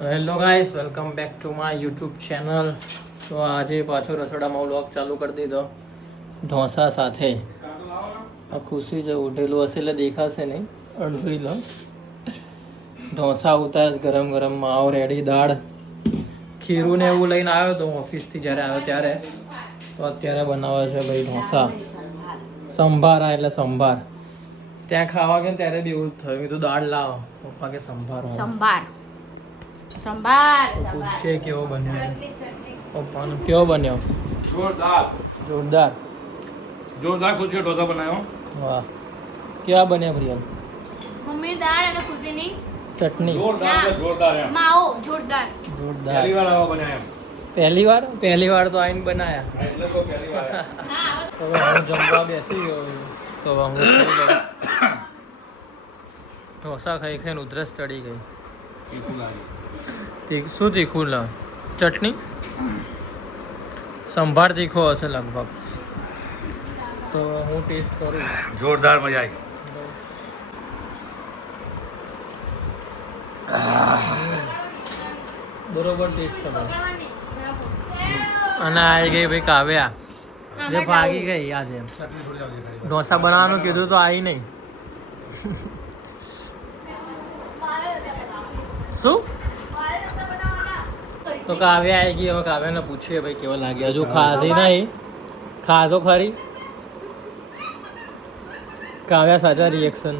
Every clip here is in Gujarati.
Hello guys, welcome back to my YouTube channel. તો આજે પાછો રસોડામાં વ્લોગ ચાલુ કરી દીધો ઢોસા સાથે. આ ખુશી જે ઉઠેલું હશે એટલે દેખાશે નહીં, જોઈ લો. ઢોસા ઉતાર ગરમ ગરમ માવો રેડી, દાળ ખીરું ને એવું લઈને આવ્યો તો હું ઓફિસથી જ્યારે આવ્યો ત્યારે. તો અત્યારે બનાવે છે ભાઈ ઢોસા, સંભાર. એટલે સંભાર ત્યાં ખાવા ગયા ત્યારે બી એવું થયું, કીધું દાળ લાવો. પપ્પા કે સંભાર સંભાર સંભાર પૂછીએ કેવો બન્યો. પપ્પાનો કેવો બન્યો? જોરદાર જોરદાર જોરદાર ખુશીઓ ઢોસા બનાવ્યો. વાહ, કેવા બન્યા પ્રિયલ? મમ્મી દાળ અને ખુશીની ચટણી જોરદાર એટલે જોરદાર એમ. માવો જોરદાર. જોરદાર. પહેલી વાર આવા બન્યા એમ. પહેલી વાર તો આઈને બનાયા. એટલે તો પહેલી વાર એમ. તો હવે હું જમવા બેસી ગયો તો હું કરી લઉં. ઢોસા ખાઈ ખાઈને ઉધરસ ચડી ગઈ. તીખું લાગે. શું તીખું લાવ? ચટણી સંભાર તીખો હશે લગભગ. તો હું ટેસ્ટ કરું. જોરદાર મજા આવી. બરોબર ટેસ્ટ છે અને આવી ગઈ ભાઈ કાવ્યા, જે ભાગી ગઈ આજે. ચટણી થોડી આવશે ખાલી. ઢોસા બનાવવાનું કીધું તો આવી નહીં. શું? તો કાવ્યા આવી ગઈ. હવે કાવ્યાને પૂછીએ ભાઈ કેવો લાગે. હજુ ખાધી નહીં, ખાધો ખરી. કાવ્યા સાચા રિએક્શન.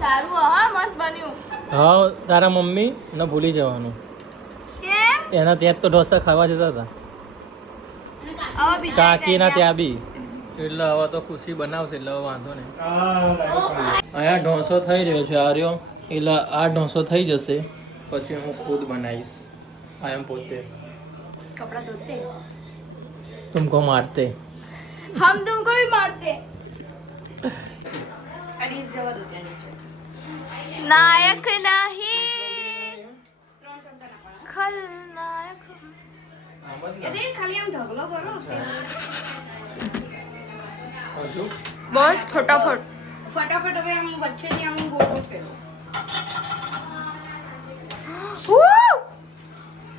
સારું હા, મસ્ત બન્યું. હા, તારા મમ્મી ને ભૂલી જવાનું. કેમ? એના ત્યાં જ તો ઢોસા ખાવા જતા હતા, હવે બીજા કાકીના ત્યાં બી. એટલે હવે તો ખુશી બનાવશે એટલે હવે વાંધો નહીં. અહીંયા ઢોસો થઈ રહ્યો છે આર્યો, એટલે આ ઢોસો થઈ જશે પછી હું ખુદ બનાવીશ. આ એમ પોતે કપડા ધોતે તુમકો મારતે. હમ તુમકો भी मारते અડીસ જવા દો ત્યાં નીચે. નાયક નહીં ખલનાયક. અરે ખાલી આમ ઢગલો કરો બસ ફટાફટ ફટાફટ. હવે આમ વચ્ચેથી આમ ગોળ ફેરો.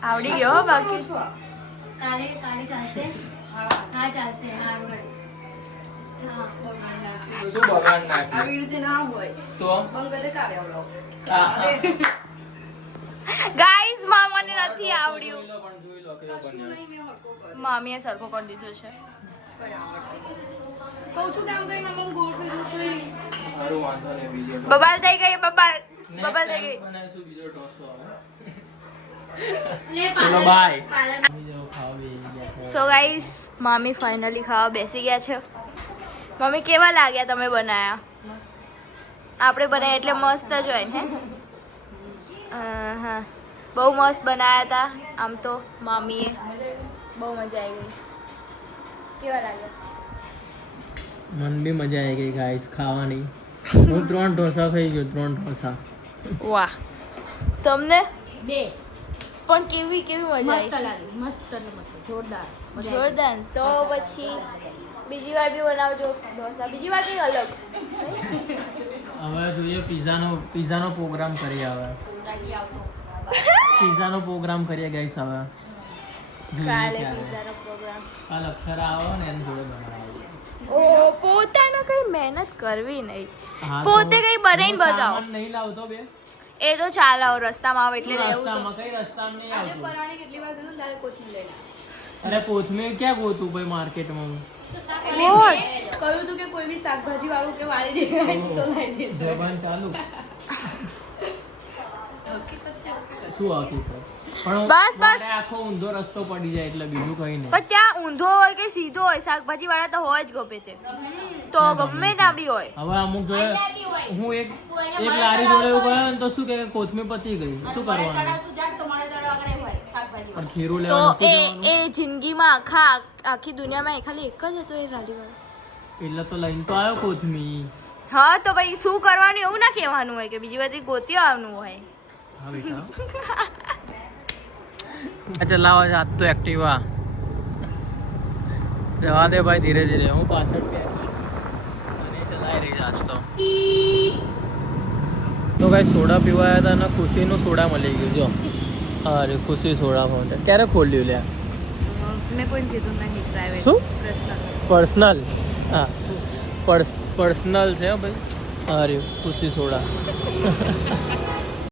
આવડી ગયો બાકી. કાલે ચાલશે. હા ચાલશે. હા આગળ. હા શું બગાડ નાખ્યું? આવી રીતે ના હોય તો બંગતે કાવ્યા આહા. ગાઈસ મામાને નથી આવડ્યું. જોઈ લો કેવો બન્યો. મામીએ સરખો કરી દીધો છે. કહું છું કે આમ કરીને આમ ગોળ ફેરવું તોય સારું, વાંધો નહીં. બીજો બબાલ થઈ ગઈ. બબાલ થઈ ગઈ. બનાવીશું બીજો ઢોસો હવે. લે ચલો બાય. પાલન સો ગાઈસ મામી ફાઇનલી ખાવા બેસી ગયા છે. મમ્મી કેવા લાગ્યા તમે બનાયા? આપણે બનાવ્યા એટલે મસ્ત જ હોય ને. હા, બહુ મસ્ત બનાયા હતા. આમ તો મામીએ બહુ મજા આવી ગઈ. કેવા લાગ્યા? મન બી મજા આવી ગઈ ગાઈસ ખાવાની. હું 3 ઢોસા ખાઈ ગયો. 3 ઢોસા. વાહ, તમને બે પણ કેવી મજા મસ્ત આવી? લાગી. મસ્ત એટલે મસ્ત જોરદાર. જોરદાર. તો પછી બીજી વાર બી બનાવજો ઢોસા. બીજી વાર કઈ અલગ. હવે જોઈએ પિઝાનો પ્રોગ્રામ કરીએ. હવે પિઝાનો પ્રોગ્રામ કરીએ ગાઈસ. હવે જોઈએ કાલે ક્યારે. પિઝાનો પ્રોગ્રામ. કાલ અક્ષર આવો ને એની જોડે બનાવીએ. ઓ પોતાને કઈ મહેનત કરવી નહીં. હા, પોતે તો કઈ બનાવીને હું બતાવો. સામાન નહીં લાવતો બે. એ તો ચાલે, હવે રસ્તામાં આવે એટલે રહેવું તો. રસ્તામાં કઈ રસ્તામાં નહીં આવતું. પરાણે કેટલી વાર કીધું તારે કોથમીર લઈને અરે કોથમીર ક્યાં ગોતું ભાઈ માર્કેટમાં? કહ્યું તું કે કોઈ બી શાકભાજી વાળું કે વાળી દેવાય તો લઈ દેજો. જબાન ચાલુ. શું હકીકત? પણ બસ. મારે આખો ઊંધો રસ્તો પડી જાય એટલે બીજું કઈ નહીં. પણ ત્યાં ઊંધો હોય કે સીધો હોય, શાકભાજી વાળા તો હોય જ ગમે તે. તો ગમે ત્યાં બી હોય. હવે અમુક જોડે હું એક લારી જોડે એવું ગયો ને તો શું કે કોથમીર પતી ગઈ, શું કરવાનું? પણ ખીરું તો લેવાનું એ જિંદગીમાં આખી દુનિયામાં ખાલી એક જ હતો એ રાડીવાળો. એટલે તો લઈને તો આવ્યો કોથમીર. હા તો ભાઈ શું કરવાનું એવું ના કહેવાનું હોય કે બીજી બધી ગોતી આવવાનું હોય. હા બેટા. ચલાવો છે આજ તો એક્ટિવા. જવા દે ભાઈ, ધીરે ધીરે. હું પાછળ ચલાવી રહી આજ તો. ગાઈસ સોડા પીવા આવ્યા હતા અને ખુશીનું સોડા મળી ગયું. જો અરે ખુશી સોડા ફાઉન્ટેન ક્યારે ખોલ્યું લ્યા? મેં કોઈ કીધું નહીં પ્રાઇવેટ શું? Personal personal? હા પર્સનલ છે હો ભાઈ. અરે ખુશી સોડા